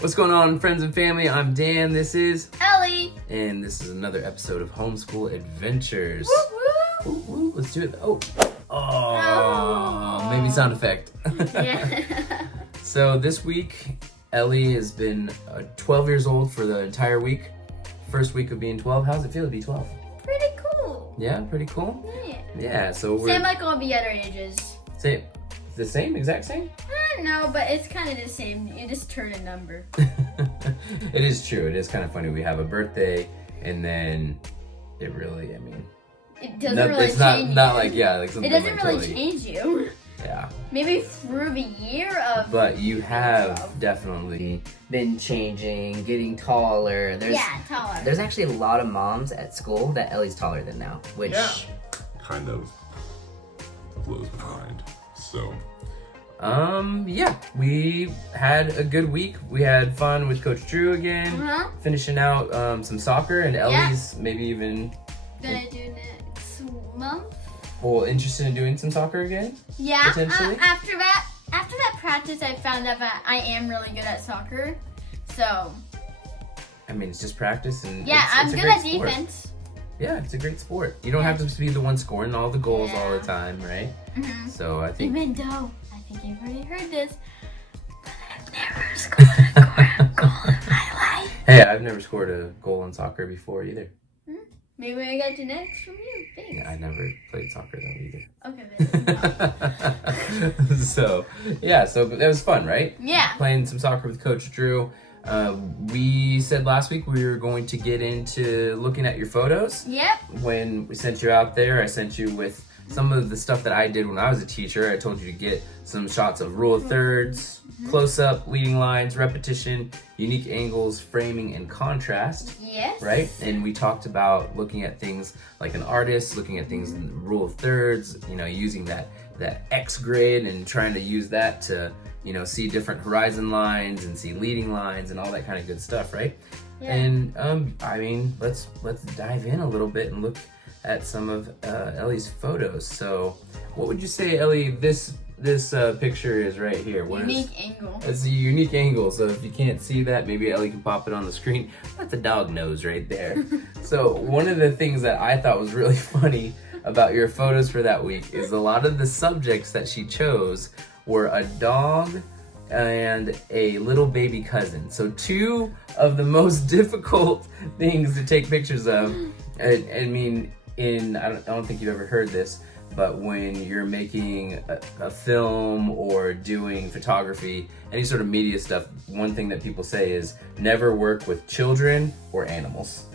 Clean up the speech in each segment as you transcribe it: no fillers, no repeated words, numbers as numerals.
What's going on, friends and family? I'm Dan, this is Ellie, and this is another episode of Homeschool Adventures. woo woo. Ooh, let's do it. Maybe sound effect. Yeah. So this week, Ellie has been 12 years old for the entire week. First week of being 12. How's it feel to be 12? Pretty cool. Yeah, pretty cool. Yeah. Yeah, so we're Same like all the other ages. same, the same, exact same. I don't know, but it's kind of the same. You just turn a number. It is true. It is kind of funny. We have a birthday, and then it really, I mean, It doesn't really it's change. not like like something It doesn't like really totally, change you. Yeah. Maybe through the year of. But you have definitely been changing, getting taller. taller. There's actually a lot of moms at school that Ellie's taller than now, which kind of blows my mind. So yeah, we had a good week. We had fun with Coach Drew again, finishing out some soccer, and Ellie's maybe even Gonna do next month. interested in doing some soccer again. Yeah. Potentially. After that practice, I found out that I am really good at soccer. So. I mean, it's just practice, and Yeah, it's I'm a good great at sport. defense. Yeah, it's a great sport. You don't have to be the one scoring all the goals all the time, right? Mm-hmm. So I think. Even though I think you've already heard this, but I've never scored a goal in my life. Hey, I've never scored a goal in soccer before either. Maybe I got genetics from you. Thanks. Yeah, I never played soccer though either. Okay, then. So it was fun, right? Yeah. Playing some soccer with Coach Drew. We said last week we were going to get into looking at your photos. Yep. When we sent you out there, I sent you with some of the stuff that I did when I was a teacher. I told you to get some shots of rule of thirds, close-up, leading lines, repetition, unique angles, framing, and contrast. Yes. Right? And we talked about looking at things like an artist, looking at things in the rule of thirds, using that X grid and trying to use that to, see different horizon lines and see leading lines and all that kind of good stuff, right? Yeah. And I mean, let's dive in a little bit and look at some of Ellie's photos. So, what would you say, Ellie, this picture is right here? Unique angle. It's a unique angle, so if you can't see that, maybe Ellie can pop it on the screen. That's a dog nose right there. So one of the things that I thought was really funny about your photos for that week is a lot of the subjects that she chose were a dog and a little baby cousin. So two of the most difficult things to take pictures of. I mean, I don't think you've ever heard this, but when you're making a film or doing photography, any sort of media stuff, one thing that people say is never work with children or animals.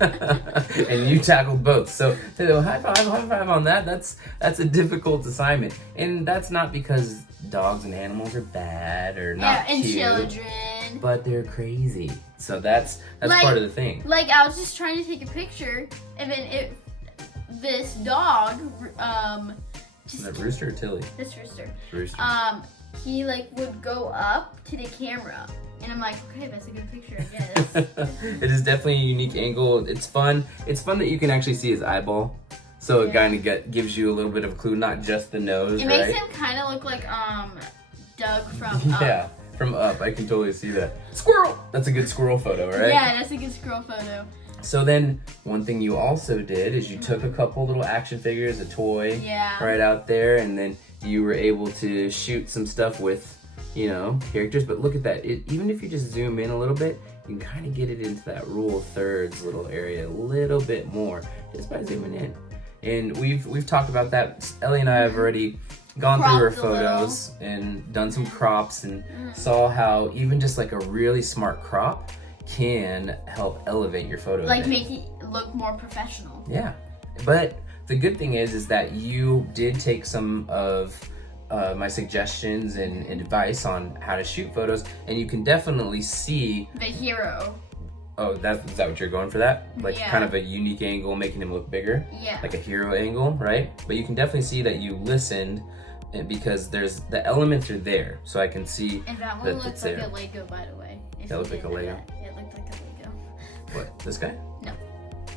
And you tackled both. So high five on that. That's a difficult assignment. And that's not because dogs and animals are bad or not and cute, children. but they're crazy. So that's Like- part of the thing. Like, I was just trying to take a picture, and then this dog, Is that Rooster or Tilly? this rooster, Rooster. he would go up to the camera, and I'm like, okay, that's a good picture, I guess. It is definitely a unique angle. It's fun. It's fun that you can actually see his eyeball. So it kind of gives you a little bit of a clue, not just the nose, It right? makes him kind of look like Doug from Up. Yeah, from Up. I can totally see that. Squirrel! That's a good squirrel photo, right? Yeah, that's a good scroll photo. So then, one thing you also did is you took a couple little action figures, a toy, right out there, and then you were able to shoot some stuff with, characters. But look at that. Even if you just zoom in a little bit, you can kind of get it into that rule of thirds little area a little bit more just by zooming in. And we've talked about that. Ellie and I have already gone through her Cropped a little. photos and done some crops and saw how even just like a really smart crop can help elevate your photo. Like, image. make it look more professional. Yeah, but the good thing is that you did take some of my suggestions and advice on how to shoot photos, and you can definitely see. The hero. Oh, is that what you're going for? That Yeah. kind of a unique angle, making him look bigger, Yeah. like a hero angle, right? But you can definitely see that you listened, because there's the elements are there, so I can see And that one that looks it's like there. a Lego, by the way. If That you looked like a didn't know Lego? that. It looked like a Lego. What, this guy?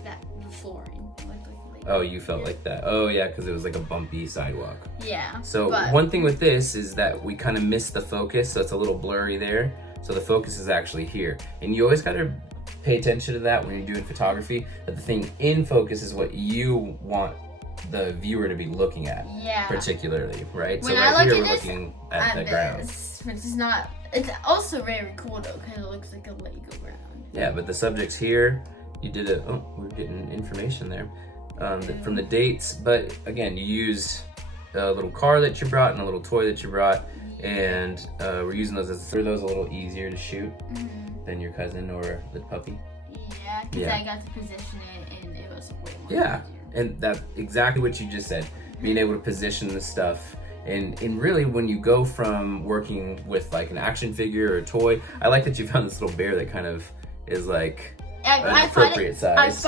The flooring looked like a Lego. Oh, you felt like that. Oh yeah, because it was like a bumpy sidewalk. Yeah. So but- one thing with this is that we kind of missed the focus, so it's a little blurry there. So the focus is actually here. And you always gotta pay attention to that when you're doing photography, that the thing in focus is what you want the viewer to be looking at, particularly, right? When so I right look here, at we're this, looking at the ground. Which is not, it's also very cool though, because it looks like a Lego ground. Yeah, but the subject's here. You did it. Oh, we're getting information there from the dates. But again, you used a little car that you brought and a little toy that you brought, and we're using those as a little easier to shoot than your cousin or the puppy. Yeah, because I got to position it, and it was way more easier. And that's exactly what you just said. Being able to position the stuff. And really, when you go from working with like an action figure or a toy, I like that you found this little bear that kind of is like an appropriate size.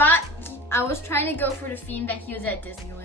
I was trying to go for the theme that he was at Disneyland.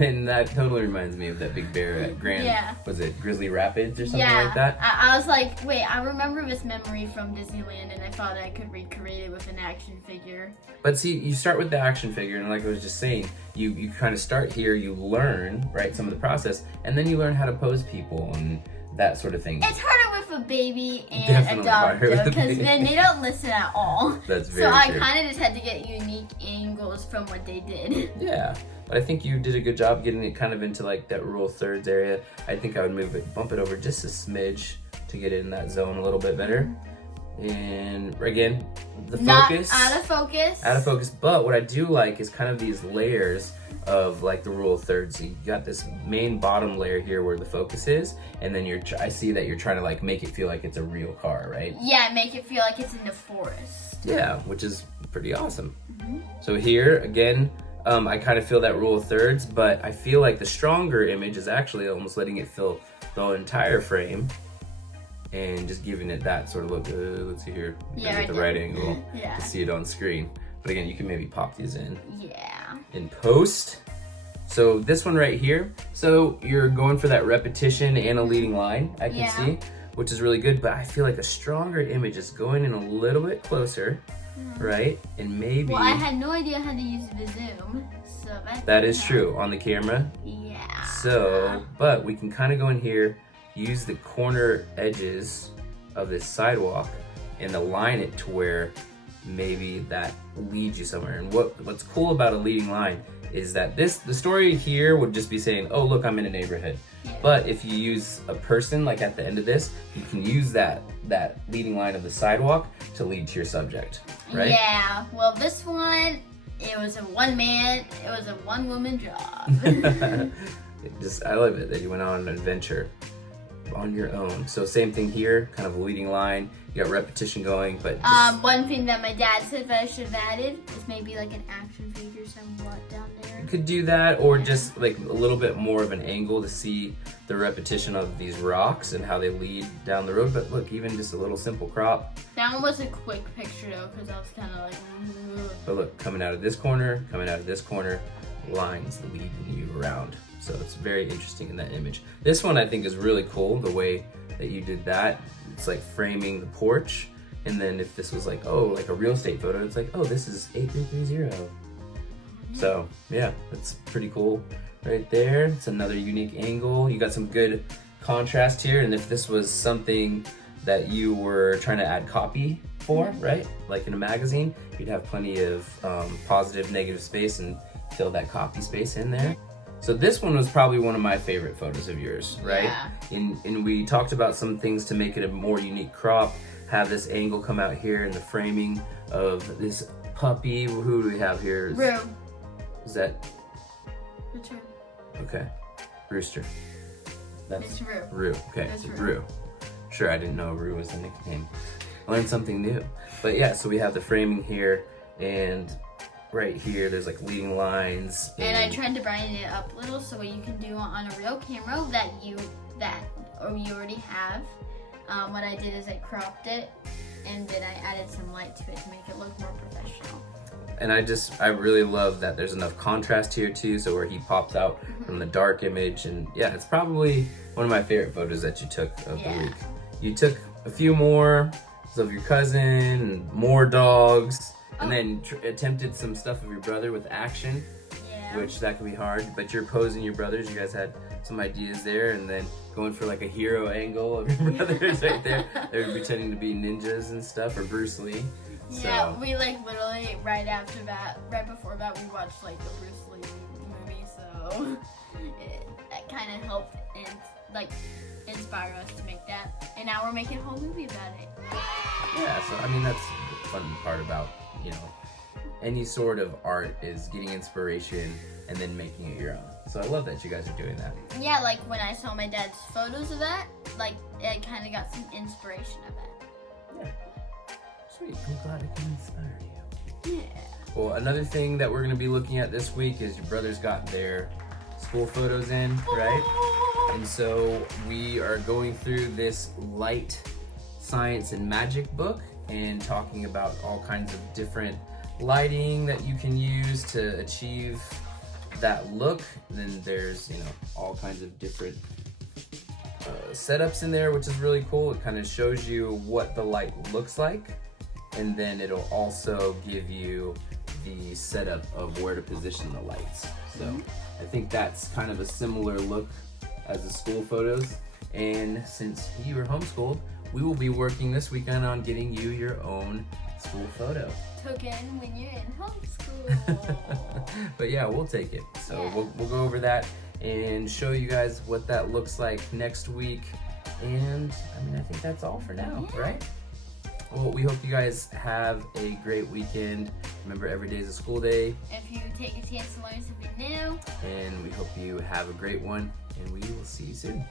And that totally reminds me of that big bear at was it Grizzly Rapids or something like that? I was like, wait, I remember this memory from Disneyland, and I thought I could recreate it with an action figure. But see, you start with the action figure, and like I was just saying, you kind of start here, you learn, right, some of the process, and then you learn how to pose people and that sort of thing. It's harder with a baby and a dog, though, because then they don't listen at all. That's very true. So I kind of just had to get unique angles from what they did. Yeah. But I think you did a good job getting it kind of into like that rule of thirds area. I think I would bump it over just a smidge to get it in that zone a little bit better. And again, the focus. Not out of focus. Out of focus. But what I do like is kind of these layers of like the rule of thirds. So you got this main bottom layer here where the focus is, and then I see that you're trying to like make it feel like it's a real car, right? Yeah, make it feel like it's in the forest. Yeah, which is pretty awesome. So here again, I kind of feel that rule of thirds, but I feel like the stronger image is actually almost letting it fill the entire frame and just giving it that sort of look. Let's see here. Get the right angle to see it on screen. But again, you can maybe pop these in. In post. So this one right here. So you're going for that repetition and a leading line, I can see, which is really good. But I feel like a stronger image is going in a little bit closer. Right? And maybe... Well, I had no idea how to use the zoom, so that is true on the camera. Yeah. So, but we can kind of go in here, use the corner edges of this sidewalk and align it to where maybe that leads you somewhere. And what's cool about a leading line is that the story here would just be saying, oh, look, I'm in a neighborhood. But if you use a person, like at the end of this, you can use that leading line of the sidewalk to lead to your subject, right? Yeah, well, this one, it was a one-woman job. I love it that you went on an adventure on your own. So same thing here, kind of a leading line. You got repetition going, but one thing that my dad said that I should have added is maybe like an action figure somewhat down there. You could do that, or just like a little bit more of an angle to see the repetition of these rocks and how they lead down the road. But look, even just a little simple crop. That one was a quick picture though, because I was kind of like, ugh. But look, coming out of this corner, lines leading you around. So it's very interesting in that image. This one I think is really cool, the way that you did that. It's like framing the porch. And then if this was like, oh, like a real estate photo, it's like, oh, this is 8330. So yeah, that's pretty cool right there. It's another unique angle. You got some good contrast here. And if this was something that you were trying to add copy for, right? Like in a magazine, you'd have plenty of positive, negative space and fill that copy space in there. So this one was probably one of my favorite photos of yours, right? Yeah. And we talked about some things to make it a more unique crop, have this angle come out here in the framing of this puppy. Who do we have here? Rue. Is that? It's Rue. Okay. Rooster. It's Rue. Rue. Okay. It's Rue. Sure, I didn't know Rue was the nickname. I learned something new. But yeah, so we have the framing here, and right here there's like leading lines. And I tried to brighten it up a little so what you can do on a real camera that you already have. What I did is I cropped it and then I added some light to it to make it look more professional. And I really love that there's enough contrast here too, so where he pops out from the dark image. And yeah, it's probably one of my favorite photos that you took of the week. You took a few more of your cousin and more dogs, and then attempted some stuff of your brother with action. Yeah. Yeah. which that can be hard. But you're posing your brothers. You guys had some ideas there, and then going for like a hero angle of your brothers right there. They were pretending to be ninjas and stuff, or Bruce Lee. Yeah, we like literally right before that, we watched like the Bruce Lee movie, so that kind of helped and like inspire us to make that. And now we're making a whole movie about it. Yeah, so I mean that's the fun part about, you know, any sort of art is getting inspiration and then making it your own. So I love that you guys are doing that. Yeah, like when I saw my dad's photos of that, like I kind of got some inspiration of it. Yeah. Sweet. I'm glad I can inspire you. Yeah. Well, another thing that we're going to be looking at this week is your brothers got their school photos in, right? And so we are going through this light science and magic book and talking about all kinds of different lighting that you can use to achieve that look. And then there's, you know, all kinds of different setups in there, which is really cool. It kind of shows you what the light looks like, and then it'll also give you the setup of where to position the lights. So I think that's kind of a similar look as the school photos. And since you were homeschooled, we will be working this weekend on getting you your own school photo. Token when you're in homeschool. But yeah, we'll take it. So Yeah. we'll go over that and show you guys what that looks like next week. And I mean, I think that's all for now, right? Well, we hope you guys have a great weekend. Remember, every day is a school day. If you take a chance to learn something new. And we hope you have a great one. And we will see you soon.